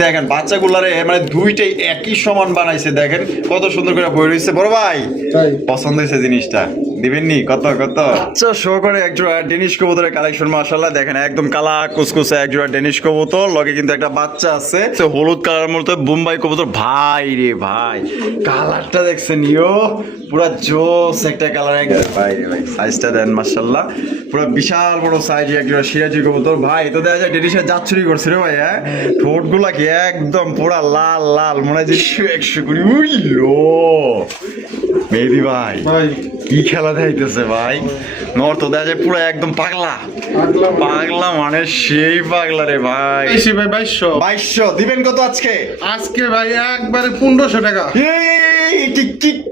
দেখেন বাচ্চাগুলারে মানে দুইটাই একই সমান বানাইছে, দেখেন কত সুন্দর করে বই রয়েছে। বড় ভাই পছন্দ হয়েছে জিনিসটা, দিবেননি? কত কত আচ্ছা শো করে একজোড়া ডেনিশ কবুতরের কালেকশন মাশাআল্লাহ। দেখেন একদম কালা কুসকুসে একজোড়া ডেনিশ কবুতর, লগে কিন্তু একটা বাচ্চা আছে হলুদ কালার মতো বোম্বাই কবুতর। ভাই রে ভাই, কালারটা দেখছেন? ইয়ো পুরা জোস একটা কালার। ভাই রে ভাই, সাইজটা দেন মাশাআল্লাহ, পুরো বিশাল বড় সাইজ একজোড়া সিরাজি কবুতর। ভাই তো দেখা যায় ডেনিশের জাত চুরি করছে রে ভাই। হ্যাঁ, ঠোঁট গুলা কি একদম পুরা লাল লাল, মনে হয় যে 100 করি। উইলো মেহেদি ভাই কি খেলা দেখাইতেছে ভাই। নর তো দেখা যায় পুরো একদম পাগলা পাগলা, মানে সেই পাগলা রে ভাই। 2200 দিবেন কত আজকে? আজকে ভাই একবারে 1500 টাকা।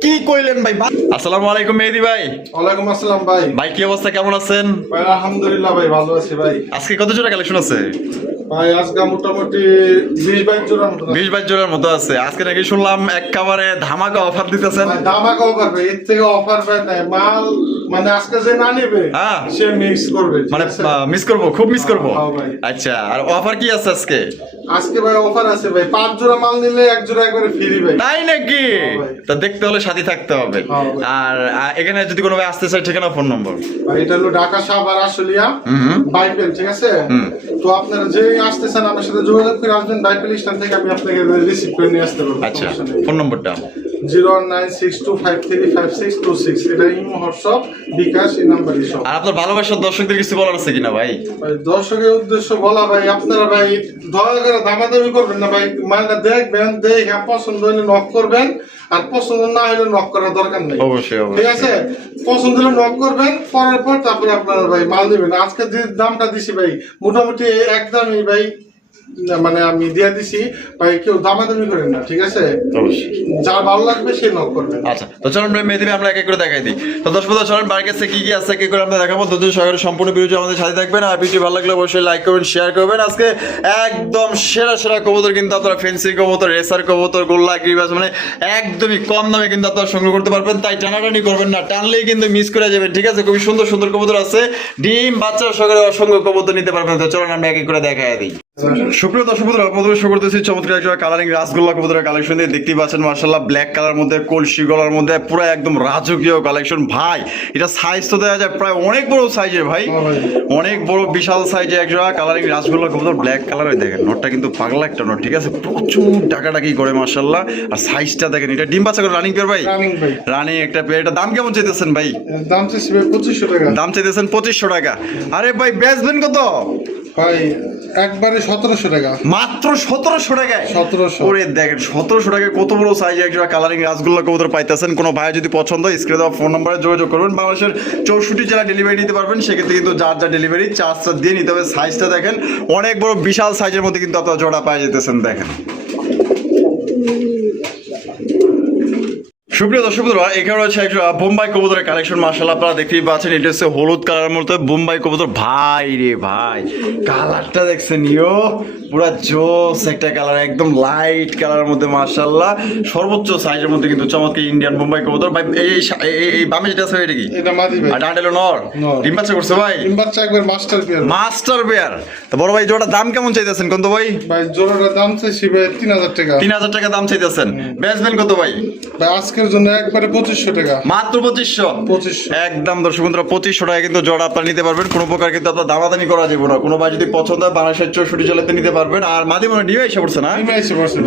কি কইলেন ভাই? আসসালামু আলাইকুম মেহেদি ভাই। ওয়ালাইকুম আসসালাম ভাই। ভাই কি অবস্থা, কেমন আছেন? ভাই আলহামদুলিল্লাহ ভাই, ভালো আছি ভাই। আজকে কত জোড়া কালেকশন আছে? ভাই আজকে মোটামুটি 20-22 জোড়ার মতো। 20-22 জোড়ার মতো আছে। আজকে নাকি শুনলাম একেবারে ধামাকা অফার দিতেছেন। ধামাকা অফার ভাই, এর থেকে অফার ভাই নাই। মাল মানে আজকে যে না নেবে সে মিক্স করবে, মানে মিস করব, খুব মিস করব। হ্যাঁ ভাই। আচ্ছা, আর অফার কি আছে আজকে? আজকে ভাই অফার আছে ভাই, 5 জোড়া মাল নিলে 1 জোড়া একবারে ফ্রি ভাই। তাই নাকি? তা দেখতে হলে সাথে থাকতে হবে। আর এখানে যদি কোনো ভাই আসতে চায়, ঠিকানা ফোন নম্বর? ভাই এটা হলো ঢাকা সাভার আশুলিয়া বাইপেল, ঠিক আছে? তো আপনারা যে আসতে চান আমার সাথে যোগাযোগ করে আসবেন। বাইপেল স্ট্যান্ড থেকে আমি আপনাকে রিসিভ করে নিয়ে আসতে পারবো। আচ্ছা, ফোন নম্বরটা? 01962533626। এটা ইমো হোয়াটসঅ্যাপ বিকাশ এই নাম্বারই সব। আর আপনার ভালোবাসার দর্শকদের কিছু বলার আছে কিনা ভাই? ভাই দর্শকের উদ্দেশ্য বলা ভাই, আপনারা ভাই দয়া করে দামাদামি করবেন না ভাই। মালটা দেখবেন, দেখে পছন্দ হলে নক করবেন, আর পছন্দ না হলে নক করার দরকার নেই। অবশ্যই ঠিক আছে? পছন্দ হলে নক করবেন, করার পর তারপরে আপনারা ভাই মাল দিবেন। আজকে যে দামটা দিছি ভাই মোটামুটি একদমই ভাই, মানে আমি দিয়ে দিছি ভাই, কেউ দামাদামি করেন না, ঠিক আছে? অবশ্যই, যার ভালো লাগবে সে নক করবে। আচ্ছা তো চলুন ভাই মেহেদি ভাই আমরা এক এক করে দেখাই দিই। তো দর্শক চলুন বাড়ির কাছে কি কি আছে কি করে আমরা দেখাবো। তো সহকারে সম্পূর্ণ ভিডিও আমাদের সাথে থাকবেন। আর ভিডিও ভালো লাগলে অবশ্যই লাইক করবেন, শেয়ার করবেন। আজকে একদম সেরা সেরা কবুতর কিন্তু আপনারা ফেন্সি কবুতর, রেসার কবুতর, গোল্লা গ্রিবাস, মানে একদমই কম দামে কিন্তু আপনারা সংগ্রহ করতে পারবেন। তাই টানাটানি করবেন না, টানলেই কিন্তু মিস করে যাবেন, ঠিক আছে? খুবই সুন্দর সুন্দর কবুতর আছে, ডিম বাচ্চা সহকারে অসংখ্য কবুতর নিতে পারবেন। তো চলুন আমরা এক এক করে দেখাই দিই। সুপ্রিয় দর্শক বন্ধুরা, প্রথমে শুরু করতেছি চমৎকার একটা কালারিং রাসগোল্লা কবুতরের কালেকশন দিয়ে। দেখতেই পাচ্ছেন মাশাআল্লাহ, ব্ল্যাক কালার মধ্যে কলসি গলার মধ্যে পুরো একদম রাজকীয় কালেকশন। ভাই এটা সাইজ তো দেওয়া যায় প্রায় অনেক বড় সাইজের ভাই, অনেক বড় বিশাল সাইজে একটা কালারিং রাসগোল্লা কবুতর, ব্ল্যাক কালারে। দেখেন নটটা কিন্তু পাগলা একটা নট, ঠিক আছে? প্রচুর টাকাটাকি করে মাশাআল্লাহ। আর সাইজটা দেখেন, এটা ডিম বাচ্চা করে রানিং পেয়ার ভাই, রানিং একটা পেয়ার। এটা দাম কেমন চাইতেছেন ভাই? দাম চাইছি 2500 টাকা। দাম চাইতেছেন 2500 টাকা। আরে ভাই বেচবেন কত ভাই? একবারে 1700 টাকা। মাত্র 1700 টাকায়? 1700। ওরে দেখেন 1700 টাকায় কত বড় সাইজে একটা কালারিং রাসগোল্লা কবুতর পাইতেছেন। কোনো ভাই যদি পছন্দ হয় স্ক্রিনে দেওয়া ফোন নম্বরে যোগাযোগ করবেন। বাংলাদেশের 64 জেলা ডেলিভারি নিতে পারবেন। সেক্ষেত্রে কিন্তু যার যা ডেলিভারি চার্জটা দিয়ে নিতে হবে। সাইজটা দেখেন অনেক বড় বিশাল সাইজের মধ্যে কিন্তু আপনারা জোড়া পাই যেতেছেন। দেখেন সুপ্রিয় দর্শক বন্ধুরা, এখানে রয়েছে একটা বোম্বাই কবুতরের কালেকশন মাশাআল্লাহ। আপনারা দেখতেই পাচ্ছেন, এটা হচ্ছে হলুদ কালারের মধ্যে বোম্বাই কবুতর। ভাই রে ভাই, কালারটা দেখছেন? ইয়ো পুরা জোস একটা কালার, একদম লাইট কালারের মধ্যে মাশাআল্লাহ। সর্বোচ্চ সাইজের মধ্যে কিন্তু চমৎকার ইন্ডিয়ান বোম্বাই কবুতর। ভাই এই বামে যেটা আছে এটা কি? এটা মাদি ভাই। আর ডান্ডেলো নর? ডিম বাচ্চা করছে ভাই? ডিম বাচ্চা একবার মাস্টার পেয়ার। Master pair. তো বড় ভাই জোড়াটার দাম কেমন চাইতেছেন কোন তো ভাই? ভাই জোড়াটার দাম চাইছি ভাই 3000 টাকা। 3000 টাকা দাম চাইতেছেন। বেচবেন কত ভাই? ভাই আজকের জন্য একবারে 2500 টাকা। মাত্র 2500? একদম দর্শক বন্ধুরা 2500 টাকা কিন্তু জোড়া আপনারা নিতে পারবেন। কোনো প্রকার কিন্তু আপনার দামাদামি করা যাবে না। কোনো ভাই যদি পছন্দ হয় বাংলাদেশের 64 জেলাতে নিতে পারবেন। আর মাদি মনে ডিমে এসে পড়ছে না?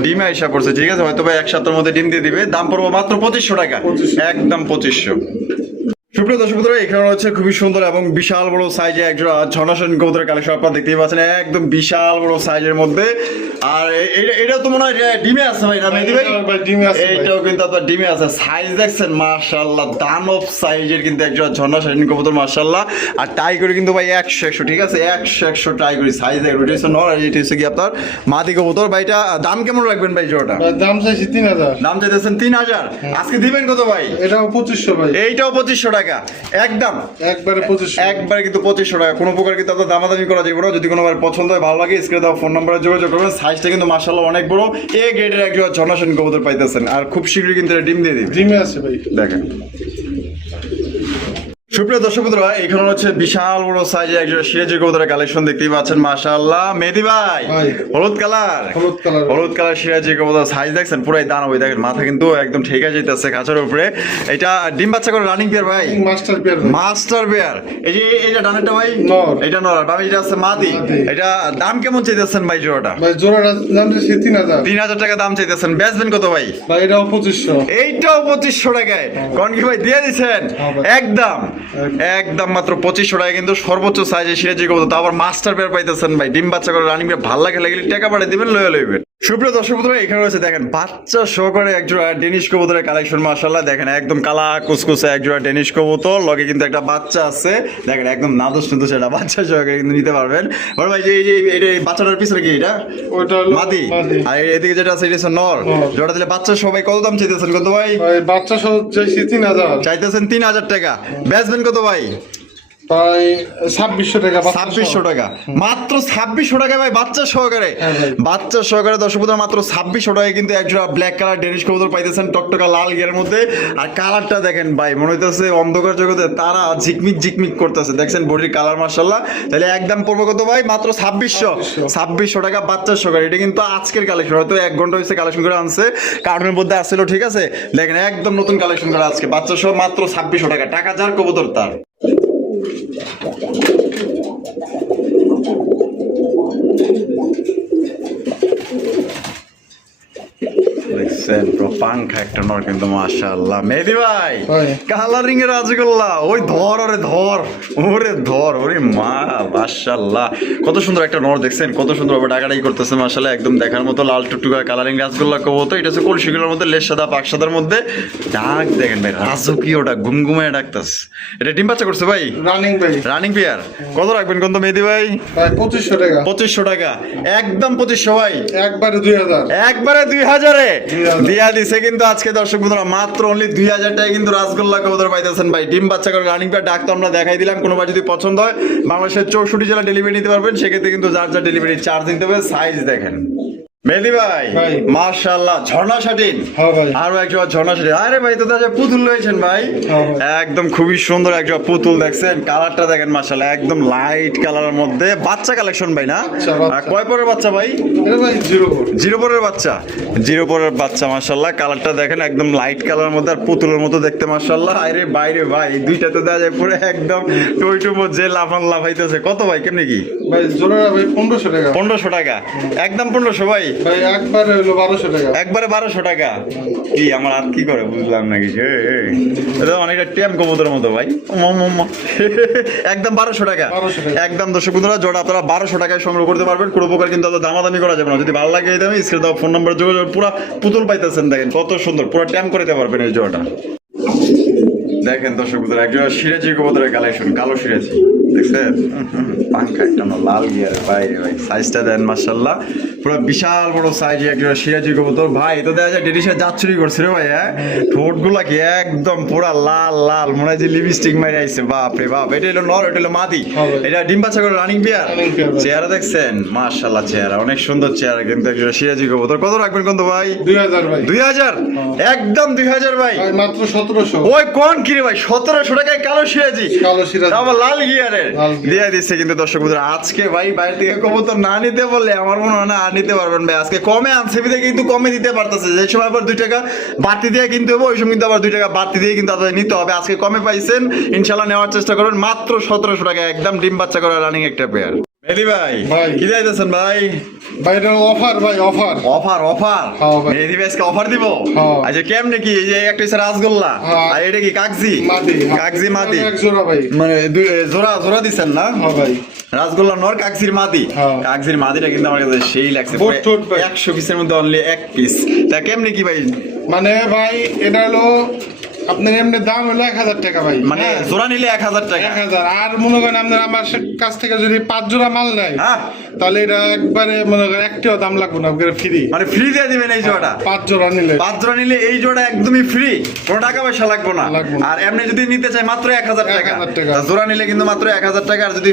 ডিমে এসে পড়ছে, ঠিক আছে? হয়তো ভাই এক সপ্তাহের মধ্যে ডিম দিয়ে দিবে। দাম পড়বো মাত্র 2500 টাকা, একদম 2500। সুপ্রিয় দর্শক বন্ধুরা, এখানে হচ্ছে খুবই সুন্দর এবং বিশাল বড় সাইজে একজোড়া ঝর্ণাসন কবুতরের কালেকশন আপনারা দেখতেই পাচ্ছেন, একদম বিশাল বড় সাইজের মধ্যে। আর এটা তো মনে হয় ডিমে আছে ভাই, না মেহেদি ভাই? এইটাও কিন্তু আপনার ডিমে আছে। সাইজ দেখছেন মাশাআল্লাহ, দানব সাইজের কিন্তু একজোড়া ঝর্ণাসন কবুতর মাশাআল্লাহ। আর টাই করে কিন্তু ভাই 100, ঠিক আছে? 100 টাই করে সাইজ দেখেন। এটা হচ্ছে নর, আর এটা হচ্ছে কি আপনার মাদি কবুতর। ভাই এটা দাম কেমন রাখবেন ভাই জোড়াটা? দাম চাইছি 3000। দাম চাইতেছেন 3000? আজকে দিবেন কত ভাই? এটাও 2500 ভাই। এইটাও 2500 টাকা একদম, একবারে 2500, একবারে কিন্তু 2500 টাকা। কোনো প্রকার কিন্তু আপনার দামাদামি করা যাবে না। যদি কোনো ভাই পছন্দ হয়, ভালো লাগে, স্ক্রিনে দেওয়া ফোন নম্বরে যোগাযোগ করবেন। সাইজটা কিন্তু মাশাআল্লাহ অনেক বড়, এ গ্রেডের একজন ঝর্ণাসন কবুতর পাইতেছেন। আর খুব শীঘ্রই কিন্তু ডিম দিয়ে দিবে। ডিমে আছে ভাই, দেখেন। সুপ্রিয় দর্শক বন্ধুরা, এখানে হচ্ছে বিশাল বড় সাইজের একজন সিরাজি কবুতরের কালেকশন দেখতেই পাচ্ছেন। মাশাআল্লাহ, মেহেদী ভাই ভাই। হলুদ কালার হলুদ কালার সিরাজি কবুতর সাইজ দেখছেন পুরাই দান ওই দেখেন, মাথা কিন্তু একদম ঠেকে যাইতেছে খাঁচার উপরে। এটা ডিম বাচ্চা করে রানিং পেয়ার ভাই, মাস্টার পেয়ার মাস্টার পেয়ার। এই যে এটা ডানেরটা ভাই নর, এটা নর, আর বামে যেটা আছে মাদি। এটা দাম কেমন চাইতেছেন ভাই জোড়াটা? ভাই জোড়াটা দাম দিচ্ছি 3000। 3000 টাকা দাম চাইতেছেন, বেচবেন কত ভাই? ভাই এটাও 2500। এইটাও 2500 টাকায় কোন কি ভাই দিয়ে দিচ্ছেন? একদম একদম মাত্র 2500 টাকা কিন্তু সর্বোচ্চ সাইজে সিরাজি কবুতর, তো আবার মাস্টার পেয়ার পাইতেছেন ভাই। ডিম বাচ্চা করে রানিং পেয়ার ভাল লাগে লাগলে টাকা পাঠিয়ে দিবেন, লয়ে লইবেন। সুপ্রিয় দর্শক বন্ধুরা, এখানে রয়েছে দেখেন বাচ্চা সহকারে একজোড়া ডেনিশ কবুতরের কালেকশন। মাশাআল্লাহ দেখেন একদম কালা কুসকুসে একজোড়া ডেনিশ কবুতর, লগে কিন্তু একটা বাচ্চা আছে দেখেন, একদম নাদুস নুদুস একটা বাচ্চা সহকারে কিন্তু নিতে পারবেন। বড় ভাই এই যে এটা বাচ্চাটার পিছনে কি এটা? ওটা হলো মাদি, আর এদিকে যেটা আছে এটা হচ্ছে নর। জোড়া দিলে বাচ্চা সবাই কত দাম চাইতেছেন কত ভাই? ভাই বাচ্চা সহ চাইছি 3000। চাইতেছেন 3000 টাকা, বেচবেন কত ভাই? ভাই 2600 টাকা। 2600 টাকা, মাত্র 2600 টাকা ভাই বাচ্চা সহকারে। বাচ্চা সহকারে দর্শক বন্ধুরা মাত্র 2600 টাকায় কিন্তু একজোড়া ব্ল্যাক কালার ডেনিশ কবুতর পাইতেছেন টকটকা লাল গিয়ার মধ্যে। আর কালারটা দেখেন ভাই, মনে হইতেছে অন্ধকার জগতে তারা ঝিকমিক ঝিকমিক করতেছে, দেখছেন বডির কালার মাশাআল্লাহ। তাহলে একদম পড়বে কত ভাই? মাত্র 2600 টাকা বাচ্চা সহকারে। এটা কিন্তু আজকের কালেকশন, হয়তো 1 ঘন্টা হয়েছে কালেকশন করে আনছে, কার্টুনের মধ্যে আসছিল, ঠিক আছে। দেখেন একদম নতুন কালেকশন করে আজকে বাচ্চা সহ মাত্র 2600 টাকা। টাকা যার কবুতর তার। দেখছেন পুরো পাংখা একটা নর কিন্তু মাশাআল্লাহ। মেহেদী ভাই কালারিং এর রাজগোল্লা, ওই ধর ওরে ধর, ওরে ধর, ওরে মা মাশাআল্লাহ কত সুন্দর একটা নর দেখছেন, কত সুন্দর ভাবে ডাকাডাকি করতেছে মাশাআল্লাহ। একদম দেখার মতো লাল টুকটুকা কালারিং রাজগোল্লা কবুতর। এটা হচ্ছে কলসিগুলোর মধ্যে লেস সাদা পাক সাদার মধ্যে ডাক দেখেন ভাই, রাজকীয়টা ঘুমঘুমে ডাকতাছে। এটা ডিম বাচ্চা করছে ভাই, রানিং ভাই, রানিং পেয়ার। কত রাখবেন কোন তো মেহেদী ভাই? ভাই 2500 টাকা। 2500 টাকা, একদম 2500 ভাই, একবারে 2000। একবারে 2000-এ দিয়া দিছে কিন্তু আজকে দর্শক বন্ধুরা মাত্র অনলি 2000 টাকায় কিন্তু রাজগোল্লা কবুতর পাইতেছেন ভাই। ডিম বাচ্চা করে রানিং পেয়ার। ডাক তো আমরা দেখাই দিলাম, কোনোবার যদি পছন্দ হয় বাংলাদেশের 64 জেলা ডেলিভারি নিতে পারবেন, সেক্ষেত্রে কিন্তু যার যার ডেলিভারি চার্জ দিতে হবে। সাইজ দেখেন মেহেদী ভাই মাশাআল্লাহ, ঝর্ণা শাটিন। আরো একজন ঝর্ণা শাটিন। আরে ভাই তো তাহলে পুতুল লয়েছেন ভাই, একদম খুবই সুন্দর একজন পুতুল দেখছেন। কালারটা দেখেন মাশাআল্লাহ, একদম লাইট কালারের মধ্যে বাচ্চা কালেকশন ভাই না? কয় পরের বাচ্চা ভাই? এটা ভাই 0 পরের বাচ্চা, 0 পরের বাচ্চা মাশাআল্লাহ। কালারটা দেখেন একদম লাইট কালারের মধ্যে, আর পুতুলের মতো দেখতে মাশাআল্লাহ। আরে বাইরে ভাই দুইটা তো দেখা যায় পুরো একদম টইটুমো যে লাফান লাফাইতেছে। কত ভাই কেমনে কি ভাই? জোড়া ভাই 1500 টাকা। 1500 টাকা, একদম 1500 ভাই। ভাই একবারে হলো 1200 টাকা। একবারে 1200 টাকা। কি আমার আর কি করে বুঝলাম না কিছু। এটা অনেকটা টেম কবুতরের মতো ভাই। একদম 1200 টাকা, একদম দর্শক বন্ধুরা জোড়া আপনারা 1200 টাকায় সংগ্রহ করতে পারবেন। কোনো প্রকার কিন্তু দামাদামি করা যাবে না। যদি ভালো লাগে এই দামে স্ক্রিনে দেওয়া ফোন নাম্বার যোগাযোগ, পুরো পুতুল পাইতেছেন দেখেন কত সুন্দর, পুরো ট্যাম করে দিতে পারবেন এই জোড়াটা। দেখেন দর্শক বন্ধুরা একজন সিরাজি কবুতরের কালেকশন, কালো সিরাজি দেখছেন, পাঙ্খা একটা লাল গিয়ার বাইরে ভাই। সাইজটা দেন মাশাআল্লাহ, পুরো বিশাল বড় সাইজে একজন সিরাজি কবুতর ভাই। তো দেখা যায় ডেডিসা জাত চুরি করছে রে ভাই। হ্যাঁ, ঠোঁট গুলা কি একদম পুরা লাল লাল, মনে হয় যে লিপস্টিক মাইরে আইছে। বাপ রে বাপ, এটা হলো নর, এটা হলো মাদি। এটা ডিম বাচ্চা করে রানিং পেয়ার। চেহারা দেখছেন মাশাআল্লাহ, চেহারা অনেক সুন্দর চেহারা কিন্তু একজন সিরাজি কবুতর। কত রাখবেন কোন ভাই? 2000 ভাই। 2000, একদম 2000 ভাই। মাত্র 1700। ওই কোন কি রে ভাই, 1700 টাকায় কালো সিরাজি, কালো সিরাজি আবার লাল গিয়ারের দিয়ে দিচ্ছে কিন্তু দর্শক বন্ধুরা। আজকে ভাই বাইরে থেকে কবুতর না নিতে বললে আমার মনে হয় না আর নিতে পারবেন ভাই। আজকে কমে আনছে বিধে কিন্তু কমে দিতে পারতেছে। যে সময় আবার 2 টাকা বাড়তি দিয়ে কিনতে হবে, ওই সময় কিন্তু আবার 2 টাকা বাড়তি দিয়ে কিন্তু আপনাদের নিতে হবে। আজকে কমে পাইছেন, ইনশাল্লাহ নেওয়ার চেষ্টা করবেন। মাত্র 1700 টাকা, একদম ডিম বাচ্চা করা রানিং একটা পেয়ার। মেহেদী ভাই কি যাইতেছেন ভাই? ভাই এটা অফার ভাই, অফার অফার অফার। মেহেদী ভাই আজকে অফার দিব। আচ্ছা কেমনে কি? এই যে একটা হচ্ছে রাসগোল্লা, আর এটা কি কাগজি মাদি? কাগজি মাদি এক জোড়া ভাই, মানে জোড়া জোড়া দিচ্ছেন না? হ্যাঁ ভাই। রাসগোল্লা নর, কাগজির মাদি। কাগজির মাদিটা কিন্তু আমার কাছে সেই লাগছে। 100 পিসের মধ্যে অনলি 1 পিস। তা কেমনে কি ভাই? মানে ভাই এটা হলো আপনার এমনি দাম হলো 1000 টাকা ভাই, মানে জোড়া নিলে 1000 টাকা। 1000। আর মনে করেন আপনার আমার কাছ থেকে যদি 5 জোড়া মাল নেয়, তাহলে এটা একবারে মনে করেন একটাও দাম লাগবে না, ফ্রি। মানে ফ্রি দিয়ে দিবেন এই জোড়াটা? 5 জোড়া নিলে, 5 জোড়া নিলে এই জোড়া একদমই ফ্রি, কোনো টাকা পয়সা লাগবে না। আর এমনি যদি নিতে চাই মাত্র 1000 টাকা। জোড়া নিলে কিন্তু মাত্র 1000 টাকা। আর যদি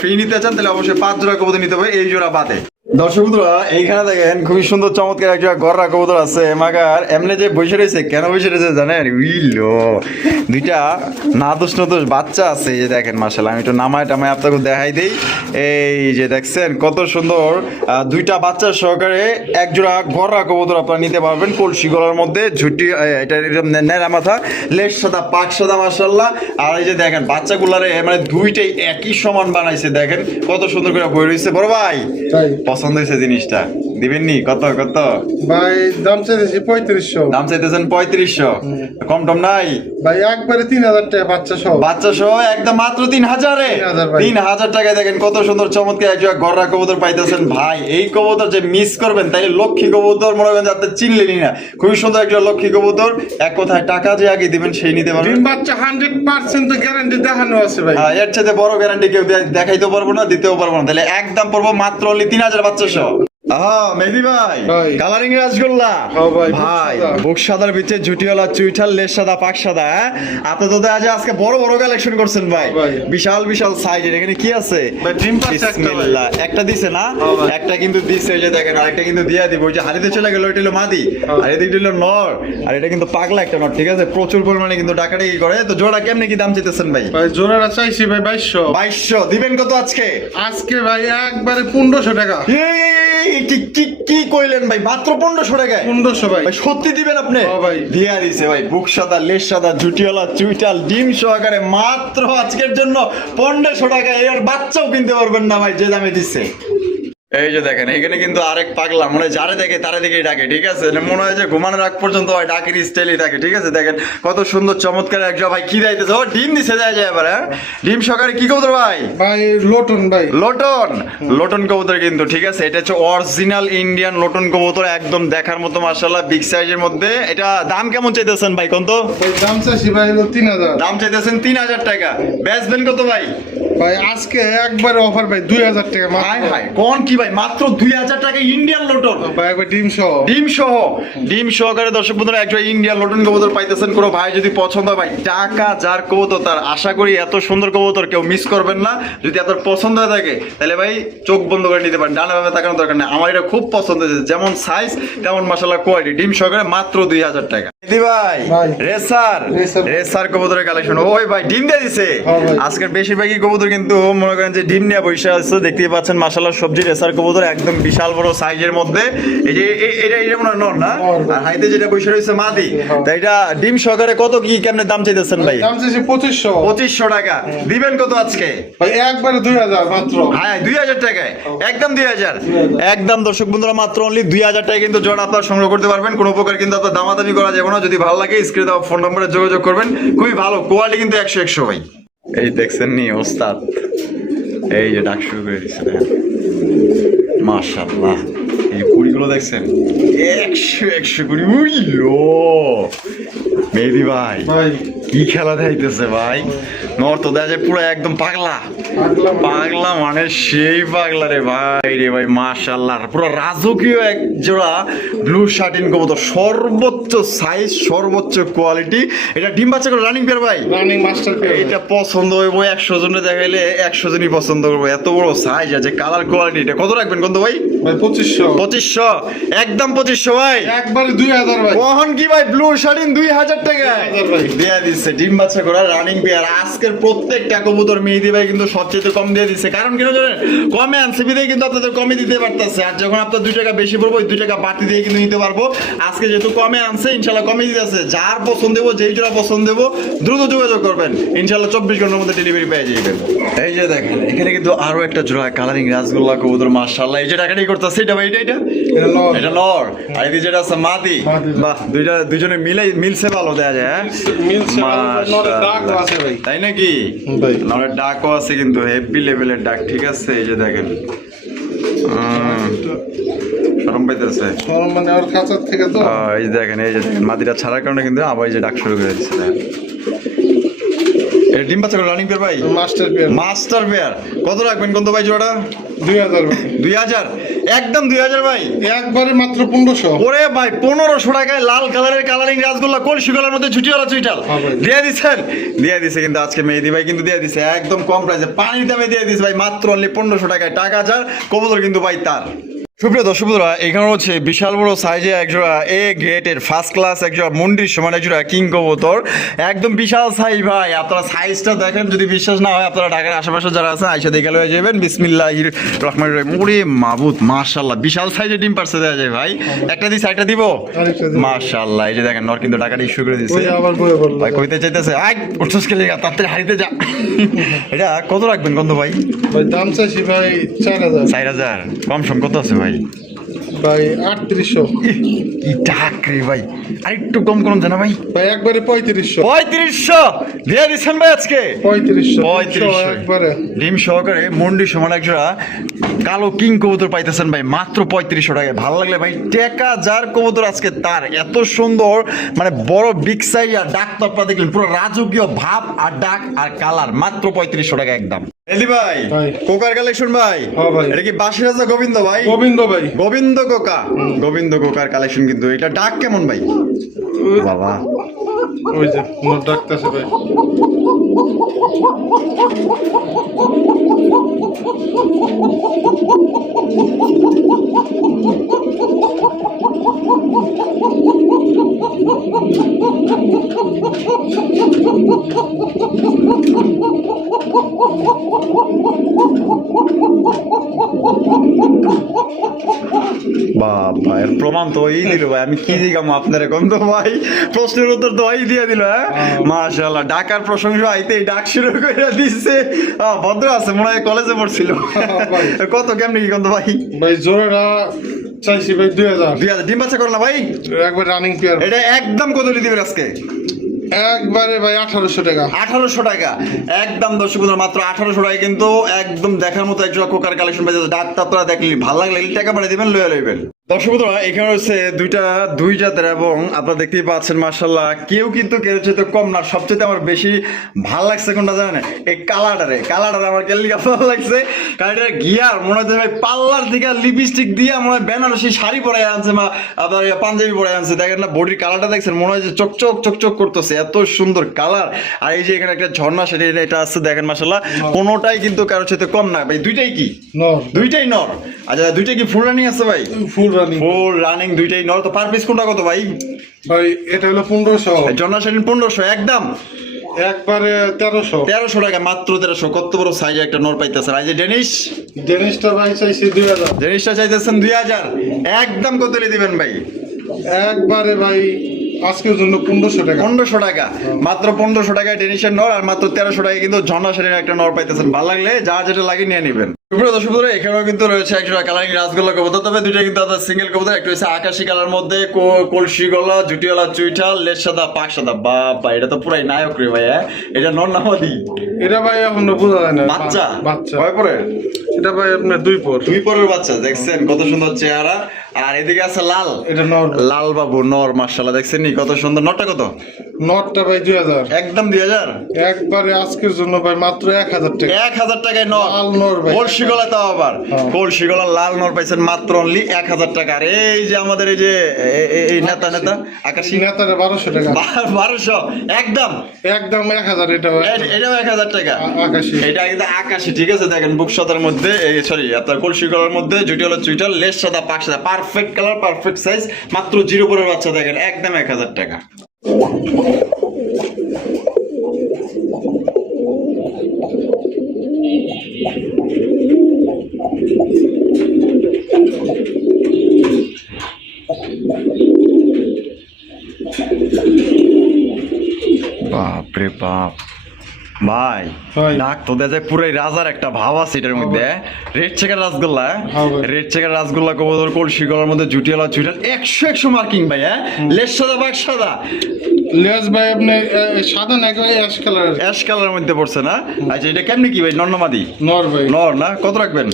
ফ্রি নিতে চান তাহলে অবশ্যই 5 জোড়া কবুতর নিতে হবে, এই জোড়া বাদে। দর্শক বন্ধুরা এইখানে দেখেন খুবই সুন্দর চমৎকার একটা গররা কবুতর আছে মাগার এমনি যে বসে রয়েছে কেন বসে রয়েছে জানেন উইলো দুইটা নাদোষ নদোষ বাচ্চা আছে এই যে দেখেন মাশাআল্লাহ আমি একটু নামায় টামায় আপনাকে দেখাই দেই এই যে দেখছেন কত সুন্দর দুইটা বাচ্চা সহকারে এক জোড়া গররা কবুতর আপনারা নিতে পারবেন কলসি গলার মধ্যে ঝুটি এটা নেড়া মাথা লেজ সাদা পাক সাদা মাশাআল্লাহ আর এই যে দেখেন বাচ্চাগুলারে মানে দুইটাই একই সমান বানাইছে দেখেন কত সুন্দর করে বই রয়েছে বড় ভাই ভাই পছন্দ হয়েছে জিনিসটা দিবেন নি কত কত ভাই দাম চাইতেছি 3500। দাম চাইতেছেন 3500 কম টম নাই ভাই একবারে 3000 টাকা বাচ্চা সহ। বাচ্চা সহ একদম মাত্র 3000 এ 3000 ভাই। 3000 টাকায় দেখেন কত সুন্দর চমৎকার একটা গররা কবুতর পাইতেছেন ভাই এই কবুতর যে মিস করবেন তাই লক্ষ্মী কবুতর মনে করেন আপনি চিনলেনই না খুবই সুন্দর একটা লক্ষ্মী কবুতর এক কথায় টাকা যে আগে দিবেন সেই নিতে পারবেন ডিম বাচ্চা 100% তো গ্যারান্টি দেখানো আছে ভাই। এর চাইতে বড় গ্যারান্টি কেউ দেখাইতে পারবো না দিতেও পারবো না তাহলে একদম পড়বো মাত্র অনলি 3000 বাচ্চা সহ মেহেদি ভাই ভাই। কালারিং রাসগোল্লা হ্যাঁ ভাই, বুক ভাই সাদা। বুক সাদার ভিতরে ঝুটিওয়ালা চুইঠাল লেজ সাদা পাক সাদা আপনি তো আজকে বড় বড় কালেকশন করছেন ভাই ভাই। বিশাল বিশাল সাইজের এখানে কি আছে ভাই, ডিম পাচ্ছে একটা ভাই। বিসমিল্লাহ। একটা দিছে না হ্যাঁ ভাই। একটা কিন্তু দিছে এই যে দেখেন আরেকটা কিন্তু দিয়া দিব ওই যে হাড়িতে চলে গেল ওইটা হলো মাদি হ্যাঁ। আর এদিকে হলো নর আর এটা কিন্তু পাগলা একটা নর ঠিক আছে প্রচুর পরিমাণে কিন্তু ডাকাডাকি করে তো জোড়া কেমনে কি দাম চাইতেছেন ভাই ভাই জোড়াটা চাইছি ভাই 2200। 2200 দিবেন কত আজকে আজকে ভাই একবারে 1500 টাকা। কি কইলেন ভাই মাত্র 1500 টাকায় 1500 ভাই। ভাই সত্যি দিবেন আপনি হ্যাঁ ভাই। দিয়া দিছে ভাই বুক সাদা লেজ সাদা ঝুটিওয়ালা চুইটাল ডিম সহকারে মাত্র আজকের জন্য 1500 টাকা এর বাচ্চাও কিনতে পারবেন না ভাই যে দামে দিচ্ছে এই যে দেখেন এখানে কিন্তু আরেক পাগলা মানে যারে দেখে তারে দেখেই ডাকে ঠিক আছে মনে হয় যে ঘুমানোর আগ পর্যন্ত হয় ডাকের স্টাইলই থাকে ঠিক আছে দেখেন কত সুন্দর চমৎকার একজন ভাই কি দাইতেছে ও ডিম দিছে যায় এবার হ্যাঁ ডিম সহকারে কি কবুতর ভাই ভাই লোটন ভাই। লোটন কবুতর কিন্তু ঠিক আছে এটা হচ্ছে অরিজিনাল ইন্ডিয়ান লোটন কবুতর একদম দেখার মতো মাশাআল্লাহ বিগ সাইজের মধ্যে এটা দাম কেমন চাইতেছেন ভাই কোন তো ভাই দাম চাইছি ভাই হলো 3000। দাম চাইতেছেন 3000 টাকা বেচবেন কত ভাই ভাই আজকে একবারে অফার ভাই 2000 টাকা হাই মাত্র। হাই কোন কি ভাই মাত্র 2000 টাকা ইন্ডিয়ান লোটন ভাই একবার ডিম সহ। ডিম সহকারে দর্শক বন্ধুরা একটা ইন্ডিয়ান লোটন কবুতর পাইতেছেন কোনো ভাই যদি পছন্দ হয় ভাই টাকা যার কবুতর তার আশা করি এত সুন্দর কবুতর কেউ মিস করবেন না যদি আপনার পছন্দ হয়ে থাকে তাহলে ভাই চোখ বন্ধ করে নিতে পারেন ডানে ভাবে তাকানোর দরকার নেই আমার এটা খুব পছন্দ হয়েছে যেমন সাইজ তেমন মাশাআল্লাহ কোয়ালিটি ডিম সহকারে মাত্র 2000 টাকা দিদি ভাই ভাই। রেসার রেসার কবুতরের কালেকশন ওই ভাই ডিম দিয়ে দিছে হ্যাঁ ভাই। আজকের বেশিরভাগই কবুতর কিন্তু মনে করেন যে ডিম নিয়ে বসে আছে দেখতেই পাচ্ছেন মাশাআল্লাহ সবজি রেসার কবুতর একদম বিশাল বড় সাইজের মধ্যে এই যে এটা মনে হয় নর না আর হাইতে যেটা বসে রয়েছে মাদি তাই এটা ডিম সহকারে কত কি কেমনে দাম চাইতেছেন ভাই দাম চাইছি 2500। 2500 টাকা দিবেন কত আজকে ভাই একবারে 2000 মাত্র। হ্যাঁ 2000 টাকায় একদম 2000 একদম দর্শক বন্ধুরা মাত্র অনলি 2000 টাকায় কিন্তু জোড়া আপনারা সংগ্রহ করতে পারবেন কোনো প্রকার কিন্তু আপনার দামাদামি করা যাবে না যদি ভালো লাগে স্ক্রিনে দেওয়া ফোন নম্বরে যোগাযোগ করবেন খুবই ভালো কোয়ালিটি কিন্তু 100 ভাই এই দেখছেন নি ওস্তাদ এই যে ডাক শুরু করে দিচ্ছে মাশাআল্লাহ এই কুড়িগুলো দেখছেন 100 কুড়ি উইলো মেহেদি ভাই ভাই কি খেলা দেখাইতেছে ভাই নর তো দেখা যায় পুরো একদম পাগলা পাগলা মানে সেই পাগলা রে ভাই মাশাআল্লাহ পুরো রাজকীয় এক জোড়া ব্লু শার্টিন কবুতর সর্বোচ্চ সাইজ সর্বোচ্চ কোয়ালিটি এটা ডিম বাচ্চা করে রানিং পেয়ার ভাই রানিং মাস্টার পেয়ার। এটা পছন্দ হইব 100 জনে দেখাইলে 100 জনই পছন্দ করবো এত বড় সাইজ আছে কালার কোয়ালিটি এটা কত রাখবেন কত ভাই ভাই 2500। 2500 একদম 2500 ভাই একবারে 2000 ভাই। কখন কি ভাই ব্লু শার্টিন 2000 টাকা 2000 ভাই। দেয়া দিচ্ছে ডিম বাচ্চা করা রানিং পেয়ার আজকের প্রত্যেকটা কবুতর মেহেদি ভাই কিন্তু সবচেয়ে কম দিয়ে দিচ্ছে কারণ কেন জানেন কমে আনছে বিধায় কিন্তু আপনাদের কমে দিতে পারতেছে আর যখন আপনার 2 টাকা বেশি পড়বো 2 টাকা বাড়তি দিয়ে কিন্তু নিতে পারবো আজকে যেহেতু কমে আনছে ইনশাল্লাহ কমে দিতেছে যার পছন্দ দেবো যেই জোড়া পছন্দ দেবো দ্রুত যোগাযোগ করবেন ইনশাল্লাহ 24 ঘন্টার মধ্যে ডেলিভারি পেয়ে যাবেন এই যে দেখেন এখানে কিন্তু আরো একটা জোড়া কালারিং রাসগোল্লা কবুতর মাশাআল্লাহ এই যে টাকাটাই করতেছে এটা ভাই এটা এটা নর। এটা নর আর এই যেটা আছে মাদি মাদি। বাহ দুজনে মিলছে ভালো দেয়া যায় হ্যাঁ মিলছে ভালো, নরের ডাকও আছে ভাই। তাই নাকি ভাই। নরের ডাকও আছে কিন্তু হেভি লেভেলের ডাক ঠিক আছে এই যে দেখেন শরম পাইতেছে শরম মানে ওর খাঁচার থেকে তো। এই যে দেখেন মাদিটা ছাড়ার কারণে কিন্তু আবার এই যে ডাক শুরু করে দিচ্ছে দেখেন এটা ডিম বাচ্চা করে রানিং পেয়ার ভাই মাস্টার পেয়ার। মাস্টার পেয়ার কত রাখবেন কত ভাই জোড়া 2000 ভাই। 2000 একদম 2000 ভাই একবারে মাত্র 1500। ওরে ভাই 1500 টাকায় লাল কালারের কালারিং রাসগোল্লা কলসি গলার মধ্যে ঝুটিওয়ালা চুইটাল হ্যাঁ ভাই। দিয়ে দিছে কিন্তু আজকে মেহেদি ভাই কিন্তু দিয়ে দিছে একদম কম প্রাইসে পানির দামে দিয়ে দিছে ভাই মাত্র অনলি 1500 টাকায় টাকা যার কবুতর কিন্তু ভাই তার সুপ্রিয় দর্শক বন্ধুরা, এখানে হচ্ছে বিশাল বড় সাইজে একজোড়া এ গ্রেটের ফার্স্ট ক্লাস একজোড়া মন্ডির সমান একজোড়া কিং কবুতর, একদম বিশাল সাইজ ভাই। আপনারা সাইজটা দেখেন, যদি বিশ্বাস না হয় আপনারা ঢাকার আশেপাশে যারা আছেন আইসা দেখে লয়ে যাবেন। বিসমিল্লাহির রহমানির রহিম। ওরে মাবুত, মাশাআল্লাহ, বিশাল সাইজে ডিম পারছে দেওয়া যায় ভাই। একটা দিস, একটা দিব, মাশাআল্লাহ। এই যে দেখেন নর কিন্তু ঢাকাটি শুরু করে দিচ্ছে ভাই। কইতে চাইতেছে আই উঠছস কে লেগা, তাড়াতাড়ি হারিতে যা। এটা কত রাখবেন কত ভাই? ভাই দাম চাইছি ভাই 4000। 4000 কম সম কত আছে ভাই? ভাই 3800। কি টাক রে ভাই, আর একটু কম করুন জানা ভাই। ভাই একবারে 3500। 3500 দিয়ে দিচ্ছেন ভাই আজকে? 3500 একবারে ডিম সহকারে মন্ডি সমান একজোড়া কালো কিং কবুতর পাইতেছেন ভাই মাত্র 3500 টাকায়। ভালো লাগলে ভাই টেকা যার কবুতর আজকে তার। এত সুন্দর মানে বড় বিগ সাইজ আর ডাক তো আপনারা দেখলেন, পুরো রাজকীয় ভাব আর ডাক আর কালার, মাত্র 3500 টাকা একদম। এলি ভাই কোকার কালেকশন ভাই। হ্যাঁ ভাই। এটা কি বাসিরাজা গোবিন্দ ভাই? গোবিন্দ ভাই, গোবিন্দ কোকা, গোবিন্দ কোকার কালেকশন। কিন্তু এটা ডাক কেমন ভাই? বাবা ওই যে মোর ডাকতেছে ভাই। বাবা, এর প্রমাণ তো ওই দিল ভাই। আমি কি দিলাম আপনার এখন তো ভাই, প্রশ্নের উত্তর তো ওই দিয়ে দিল। হ্যাঁ মাশাআল্লাহ, ডাকার প্রশংসা আইতেই ডাক শুরু করে দিচ্ছে। ভদ্র আছে মনে হয়, কলেজে পড়ছিল। কত কেমনি কি কত ভাই? ভাই জোড়াটা চাইছি ভাই 2000। 2000 ডিম বাচ্চা করলা ভাই? একবার রানিং পেয়ার। এটা একদম কত দিবেন আজকে? একবারে ভাই 1800 টাকা। 1800 টাকা একদম। দর্শক বন্ধুরা মাত্র 1800 টাকা কিন্তু একদম দেখার মতো একজোড়া কোকার কালেকশন পাই যাচ্ছে। ডাক্তার আপনারা দেখলি ভালো লাগলে টাকা পাঠিয়ে দিবেন, লয়ে লইবেন। দর্শক বন্ধুরা এখানে হচ্ছে দুই জাতের, এবং আপনারা দেখতেই পাচ্ছেন মাশাআল্লাহ কেউ কিন্তু কেউ চাইতে কম না। সবচেয়ে আমার বেশি ভালো লাগছে কোনটা জানেন? এই কালারটারে আমার কেলি ভালো লাগছে। কারণ এটা গিয়ার মনে হচ্ছে ভাই পার্লার থেকে লিপস্টিক দিয়ে মনে হয় বেনারসি শাড়ি পরে আনছে, মা আপনার পাঞ্জাবি পরে আনছে। দেখেন না বডির কালারটা দেখছেন, মনে হয় যে চকচক চকচক করতেছে, এত সুন্দর কালার। আর এই যে এখানে একটা ঝর্ণা সেটা এটা আছে দেখেন মাশাআল্লাহ, কোনোটাই কিন্তু কারোর সাথে কম না ভাই। দুইটাই কি নর? দুইটাই নর। আচ্ছা দুইটাই কি ফুল রানিং আছে ভাই? ফুল রানিং দুইটাই নর। তো পার পিস কোনটা কত ভাই? ভাই এটা হলো 1500। ঝর্ণা সেদিন 1500 একদম। একবারে 1300 টাকা মাত্র 1300। কত বড় সাইজে একটা নর পাইতেছেন। এই যে ডেনিশটা ভাই চাইছি 2000। ডেনিশটা চাইতেছেন 2000 একদম। কত দিবেন ভাই? একবারে ভাই আজকের জন্য 1500 টাকা। 1500 টাকা মাত্র। 1500 টাকায় ডেনিশের নর, আর মাত্র 1300 টাকায় কিন্তু ঝর্ণা সেদিন একটা নর পাইতেছেন। ভালো লাগলে যার যেটা লাগে নিয়ে নেবেন। দর্শক বন্ধুরা এখানেও কিন্তু রয়েছে একজোড়া কালারিং রাসগোল্লা কবুতর, তবে দুইটা কিন্তু আপনার সিঙ্গেল কবুতর। একটা হচ্ছে আকাশি কালার মধ্যে কলসি গলা, জুটিওয়ালা চুইঠাল, লেজ সাদা পাক সাদা। বাবা এটা তো পুরাই নায়ক রে ভাই। এটা নর না মাদি? এটা ভাই এখনো বোঝা যায় না। বাচ্চা বাচ্চা কয় পরে? এটা ভাই আপনার 2 পর। 2 পরের বাচ্চা। দেখছেন কত সুন্দর চেহারা। আর এদিকে আছে লাল, এটা নর। লাল বাবু নর মাশাআল্লাহ, দেখছেন নি কত সুন্দর। নরটা কত? নরটা ভাই 2000 একদম। 2000 একবারে আজকের জন্য ভাই মাত্র 1000 টাকা। 1000 টাকায় নর। লাল নর ভাই, কলসি গলা তাও আবার কলসি গলা লাল নর পাইছেন মাত্র অনলি 1000 টাকা। আর এই যে আমাদের এই যে এই নেতা আকাশি নেতারে 1200 টাকা। 1200 একদম। একদম 1000। এটা ভাই এটাও 1000 টাকা। আকাশি, এটা কিন্তু আকাশি, ঠিক আছে। দেখেন বুক সাদার মধ্যে, সরি আপনার কলসি গলার মধ্যে জুটিওয়ালা চুইটাল, লেজ সাদা পাক সাদা, পারফেক্ট কালার পারফেক্ট সাইজ, মাত্র 0 পরের বাচ্চা। দেখেন একদম 1000 টাকা। বাপরে বাপ ভাই, ডাক তো দেয় পুরাই রাজার একটা ভাব আছে এটার মধ্যে। Red checker rasgulla, red checker rasgulla কবুতর, কলসি গলার মধ্যে জুটিওয়ালা চুইটাল, 100 মার্কিং ভাই। হ্যাঁ লেজ সাদা বাঘ সাদা, লেজ ভাই আপনি সাদা না অ্যাশ কালার, অ্যাশ কালারের মধ্যে পড়ছে না? আচ্ছা এটা কেমনি কি ভাই? নর্নমাদি নর ভাই। নর না? কত রাখবেন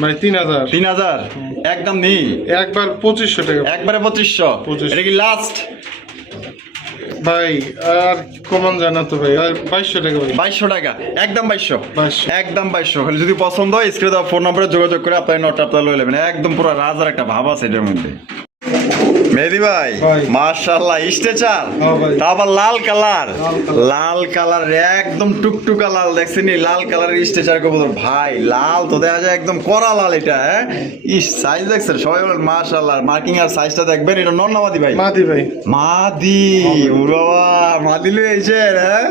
ভাই? 3000। 3000 একদম নি। একবার 2500 টাকা। একবারে 2500। এটা কি লাস্ট ভাই? আর কমান যায় না তো ভাই। আর 2200 টাকা ভাই। 2200 টাকা একদম। 2200 2200 একদম। 2200 যদি পছন্দ হয় স্ক্রিনে দেওয়া ফোন নম্বরে যোগাযোগ করে আপনার নটটা আপনার লয়ে নেবেন। একদম পুরো রাজার একটা ভাব আছে এটার মধ্যে। মেহেদি ভাই ভাই। মাশাআল্লাহ স্ট্রেচার হ্যাঁ ভাই। তা আবার লাল কালার লাল কালার। লাল কালার একদম টুকটুকা লাল দেখছেন লাল কালারের স্ট্রেচার কবুতর ভাই লাল তো দেখা যায় একদম কড়া লাল এটা হ্যাঁ ইস সাইজ দেখছেন সবাই বলেন মাশাআল্লাহ মার্কিং আর সাইজটা দেখবেন এটা নর না মাদি ভাই মাদি ভাই। মাদি ও বাবা মাদি লই আইছে হ্যাঁ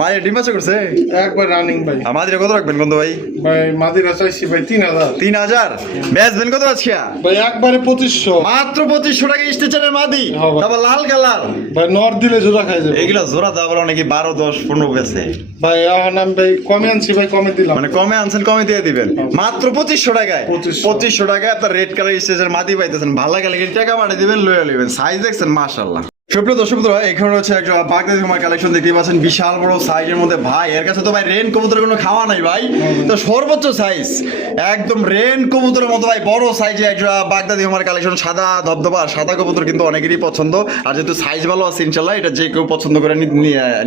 মাদি ডিম বাচ্চা করছে একবার রানিং ভাই। আর মাদিরা কত রাখবেন কোন ভাই ভাই মাদিরা চাইছি ভাই 3000। 3000 বেচবেন কত আজকে ভাই একবারে 2500। মাত্র 2500 টাকা স্টেচারের মাদি হ্যাঁ ভাই। তারপর লাল কালার ভাই নর দিলে জোড়া খাই যাবে। এগুলা জোড়া দাও আবার অনেকে 12 10 15 বেচে ভাই এখন আমি ভাই কমে আনছি ভাই কমে দিলাম। মানে কমে আনছেন কমে দিয়ে দিবেন মাত্র 2500 টাকায় 2500 2500 টাকায় আপনার রেড কালার স্টেজের মাটি পাইতেছেন ভালো লাগলে কিন্তু টাকা মাটি দিবেন লয়ে নেবেন সাইজ দেখছেন মাশাআল্লাহ সুপ্রিয় দর্শক বন্ধুরা এখানে রয়েছে একটা বাগদাদি হুমার কালেকশন দেখতে পাচ্ছেন বিশাল বড় সাইজের মধ্যে ভাই এর কাছে তো ভাই রেন কবুতরের কোনো খাওয়া নাই ভাই তো সর্বোচ্চ সাইজ একদম রেন কবুতরের মতো ভাই বড় সাইজে একটা বাগদাদি হুমার কালেকশন সাদা ধবধবা আর সাদা কবুতর কিন্তু অনেকেরই পছন্দ আর যেহেতু সাইজ ভালো আছে ইনশাল্লাহ এটা যে কেউ পছন্দ করে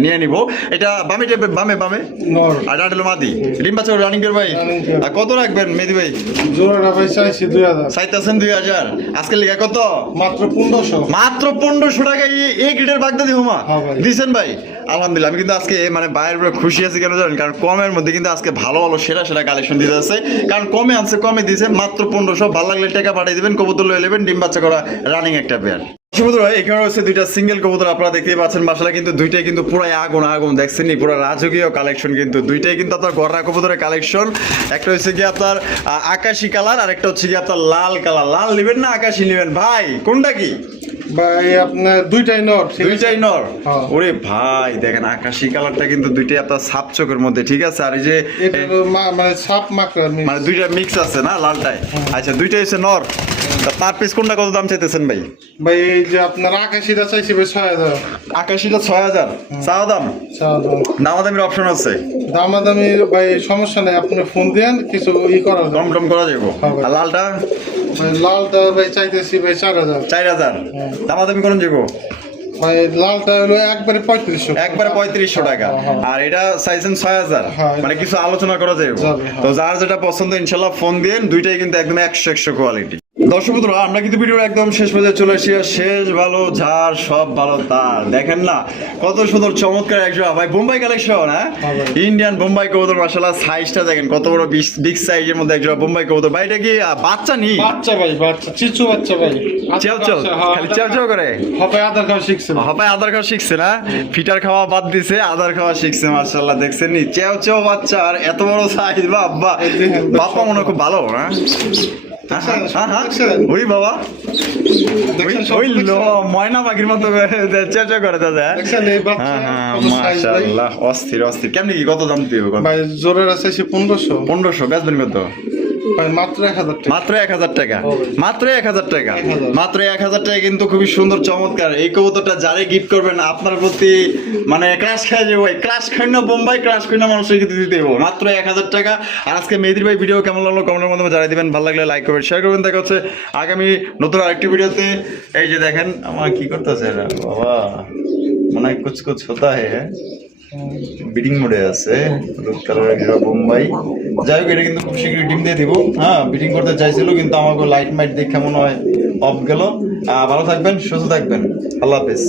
নিয়ে নিব এটা বামে টাইপের বামে বামে নর আর ডাডলো মাদি ডিম বাচ্চা রানিং করে ভাই Running করে। আর কত রাখবেন মেদি ভাই জোড়াটা ভাই চাইছি 2000। চাইতেছেন 2000 আজকে লিখা কত মাত্র 1500। মাত্র 1500 টাকায় এই গ্রেডের বাগদাদি হুমা হ্যাঁ ভাই। দিছেন ভাই আলহামদুলিল্লাহ আমি কিন্তু আজকে মানে বাইরের উপরে খুশি আছি কেন জানেন কারণ কমের মধ্যে কিন্তু আজকে ভালো ভালো সেরা সেরা কালেকশন দিতে আছে কারণ কমে আনছে কমে দিছে মাত্র 1500 ভালো লাগলে টাকা পাঠিয়ে দিবেন কবুতর লয়ে নেবেন ডিম বাচ্চা করা রানিং একটা পেয়ার সুবন্ধুরা এখানে হচ্ছে দুইটা সিঙ্গেল কবুতর আপনারা দেখতেই পাচ্ছেন মাশাআল্লাহ কিন্তু দুইটাই কিন্তু পুরাই আগুন আগুন দেখছেন নি পুরো রাজকীয় কালেকশন কিন্তু দুইটাই কিন্তু আপনার গররা কবুতরের কালেকশন একটা হচ্ছে কি আপনার আকাশী কালার আর একটা হচ্ছে কি আপনার লাল কালার লাল নেবেন না আকাশী নেবেন ভাই কোনটা কি ভাই আপনার দুইটাই নর। ঠিক আছে? দুইটাই নর হ্যাঁ। ওরে ভাই দেখেন আকাশী কালারটা কিন্তু দুইটাই আপনার সাপ চোখের মধ্যে ঠিক আছে আর এই যে এটা হলো মানে সাপ মাকড়া মিক্স। মানে দুইটা মিক্স আছে না লালটাই আচ্ছা দুইটাই হচ্ছে নর তা পার পিস কোনটা কত দাম চাইতেছেন ভাই ভাই এই যে আপনার আকাশিটা চাইছি ভাই 6000। আকাশীটা 6000 চাওয়া দাম দামাদামির অপশন আছে দামাদামি ভাই সমস্যা নাই আপনি ফোন দেন কিছু ই করা যাবে। কম টম করা যাবো হ্যাঁ ভাই। আর লালটা ভাই লালটা ভাই চাইতেছি ভাই 4000। 4000 দামাদামি করুন যাবো ভাই লালটা হলো একবারে 3500। একবারে 3500 টাকা হ্যাঁ। আর এটা চাইছেন 6000 হ্যাঁ। মানে কিছু আলোচনা করা যাবে যাবে, হ্যাঁ। তো যার যেটা পছন্দ ইনশাল্লাহ ফোন দিন দুইটাই কিন্তু একদম 100 কোয়ালিটি দর্শক বন্ধুরা আমরা কিন্তু ভিডিওর একদম শেষ পর্যায়ে চলে আসি আর শেষ ভালো যার সব ভালো তার দেখেন না কত সুন্দর চমৎকার একজন ভাই বোম্বাই কালেকশন হ্যাঁ হ্যাঁ ভাই। ইন্ডিয়ান বোম্বাই কবুতর মাশাআল্লাহ সাইজটা দেখেন কত বড় বিগ সাইজের মধ্যে একজন বোম্বাই কবুতর ভাই এটা কি বাচ্চা নি বাচ্চা ভাই বাচ্চা চিচু বাচ্চা ভাই। চেও চেও খালি চেও চেও করে হবে আধার কার্ড শিখছে ভাই। হপায় আদার খাওয়া শিখছে না ফিটার খাওয়া বাদ দিছে আদার খাওয়া শিখছে মাশাআল্লাহ দেখছেন নি চেও চেও বাচ্চা আর এত বড় সাইজ বাবা বাবা মনে হয় খুব ভালো না ওই বাবা দেখছেন সব ওই দেখছেন? লো ময়না পাখির মতো চেও চেও করে দাদা দেখছেন এই বাচ্চা কত size ভাই? মাশাআল্লাহ অস্থির অস্থির কেমনি কি কত দাম দিবে ভাই জোরের আছে 1500। 1500 বেচবেন কত ভাই মাত্র 1000 টাকা। মাত্র 1000 টাকা মাত্র 1000 টাকা 1000 মাত্র 1000 টাকা কিন্তু খুবই সুন্দর চমৎকার এই কবুতরটা যারে গিফট করবেন আপনার প্রতি মানে ক্রাশ খায় যাবে ভাই ক্রাশ খায় না বোম্বাই ক্রাশ খায় না মানুষের কিন্তু দিতে হবে মাত্র 1000 টাকা আর আজকে মেহেদির ভাই ভিডিও কেমন লাগলো কমেন্টের মাধ্যমে জানিয়ে দিবেন ভালো লাগলে লাইক করবেন শেয়ার করবেন দেখা হচ্ছে আগামী নতুন আরেকটি ভিডিওতে এই যে দেখেন আমার কি করতেছে এরা বাবা মনে হয় কুছ কুছ হতা হ্যাঁ বিডিং মোডে আছে হলুদ কালারের একটা বোম্বাই যাই হোক এটা কিন্তু খুব শীঘ্রই ডিম দিয়ে দিব হ্যাঁ বিডিং করতে চাইছিল কিন্তু আমাকে লাইট মাইট দেখে মনে হয় অফ গেল ভালো থাকবেন সুস্থ থাকবেন আল্লাহ হাফেজ